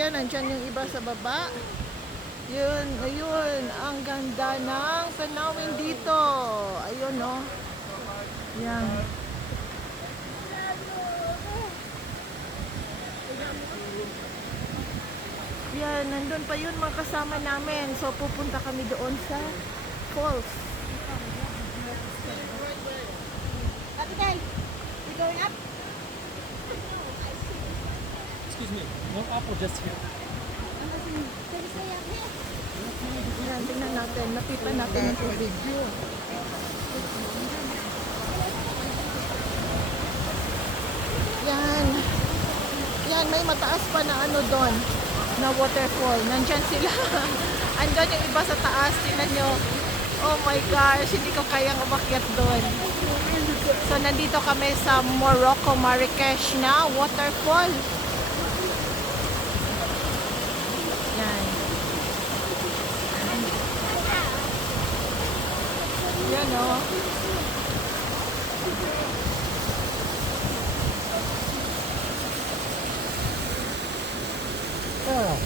Ayan, nandyan yung iba sa baba. Yun, ayun. Ang ganda ng tanawin dito. Ayun, no. Yan. Yan, nandun pa yun mga kasama namin. So, pupunta kami doon sa falls. Abigail, we going up? Excuse me, no apple just here. Yan, tingnan natin. Napitan natin yung tubig. Yan. Yan, may mataas pa na ano doon. Na waterfall. Nandyan sila. Andyan yung iba sa taas. Tingnan nyo. Oh my gosh, hindi ko kayang umakyat doon. So, nandito kami sa Morocco, Marrakech na waterfall. Yan. Yan, oh. Ah.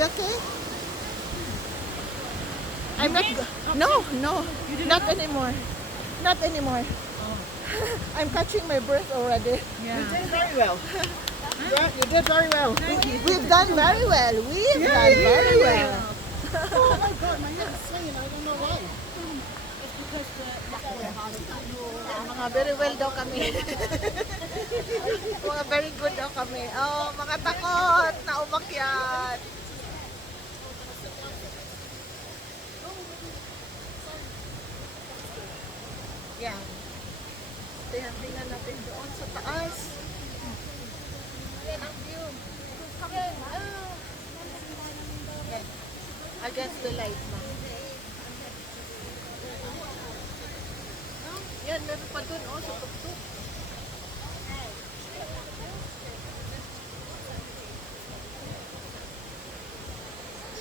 You okay? I'm not. No, no, not anymore. Not anymore. I'm catching my breath already. Yeah. You did very well. You did very well. We've done very well. We've done very well. Oh my God, my head is swinging. I don't know why. Mga very well daw kami. Mga very good daw kami. Oh, mga takot na umakyat. Yan. Tingnan natin doon sa taas. Ayan ang view. Yan. Against the light na. Yan, meron pa doon sa tuktok.